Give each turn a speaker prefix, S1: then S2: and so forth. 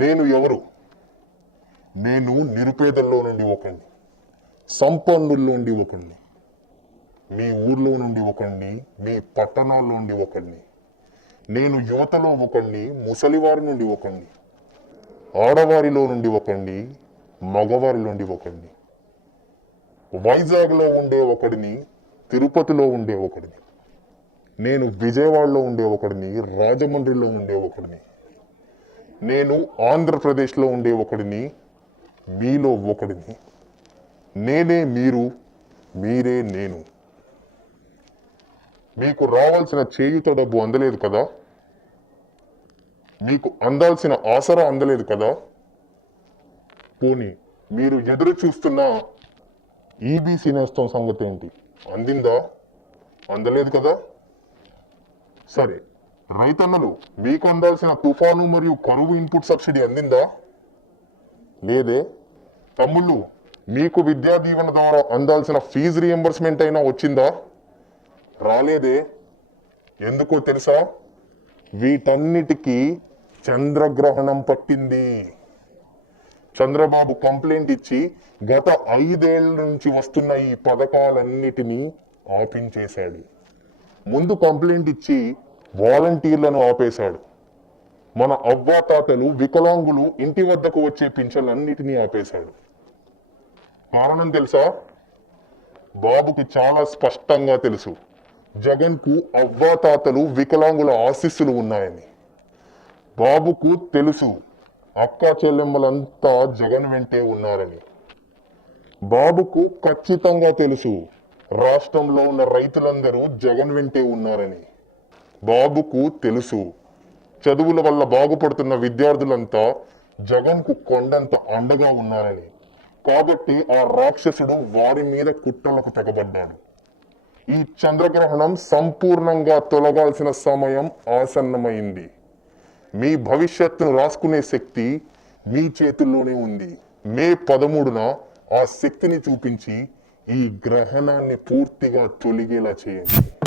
S1: నేను ఎవరు? నేను నిరుపేదల్లో నుండి ఒకండి సంపన్నుల్లో నుండి ఒకడిని మీ ఊర్లో నుండి ఒకడిని మీ పట్టణాల్లో నుండి ఒకడిని నేను యువతలో ఒకండి ముసలివారి నుండి ఒకండి ఆడవారిలో నుండి ఒకండి మగవారి నుండి ఒకడిని వైజాగ్లో ఉండే ఒకడిని తిరుపతిలో ఉండే ఒకడిని. నేను విజయవాడలో ఉండే ఒకడిని రాజమండ్రిలో ఉండే ఒకడిని. నేను ఆంధ్రప్రదేశ్లో ఉండే ఒకడిని మీలో ఒకడిని. నేనే మీరు మీరే నేను. మీకు రావాల్సిన చేయుత డబ్బు అందలేదు కదా? మీకు అందాల్సిన ఆసరా అందలేదు కదా? పోనీ మీరు ఎదురు చూస్తున్న ఈబీసీ నేస్తం సంగతి ఏంటి అందిందా? అందలేదు కదా? సరే రైతన్నలు మీకు అందాల్సిన తుఫాను మరియు కరువు ఇన్పుట్ సబ్సిడీ అందిందా? లేదే. తమ్ముళ్ళు మీకు విద్యా దీవెన ద్వారా అందాల్సిన ఫీజు రియంబర్స్మెంట్ అయినా వచ్చిందా? రాలేదే. ఎందుకో తెలుసా? వీటన్నిటికీ చంద్రగ్రహణం పట్టింది. చంద్రబాబు కంప్లైంట్ ఇచ్చి గత ఐదేళ్ళ నుంచి వస్తున్న ఈ పథకాలన్నిటినీ ఆపించేశాడు. ముందు కంప్లైంట్ ఇచ్చి వాలంటీర్లను ఆపేశాడు. మన అవ్వాతాతలు వికలాంగులు ఇంటి వద్దకు వచ్చే పింఛన్లన్నిటినీ ఆపేశాడు. కారణం తెలుసా? బాబుకి చాలా స్పష్టంగా తెలుసు. జగన్కు అవ్వాతాతలు వికలాంగుల ఆశీస్సులు ఉన్నాయని. బాబుకు తెలుసు అక్క చెల్లెమ్మలంతా జగన్ వెంటే ఉన్నారని. బాబుకు ఖచ్చితంగా తెలుసు రాష్ట్రంలో ఉన్న రైతులందరూ జగన్ వెంటే ఉన్నారని. బాబుకు తెలుసు. చదువుల వల్ల బాగుపడుతున్న విద్యార్థులంతా జగన్కు కొండంత అండగా ఉన్నారని. కాబట్టి ఆ రాక్షసుడు వారి మీద కుట్రలకు తెగబడ్డాడు. ఈ చంద్రగ్రహణం సంపూర్ణంగా తొలగాల్సిన సమయం ఆసన్నమైంది. మీ భవిష్యత్తును రాసుకునే శక్తి మీ చేతుల్లోనే ఉంది. మే పదమూడున ఆ శక్తిని చూపించి ఈ గ్రహణాన్ని పూర్తిగా తొలిగేలా చేయండి.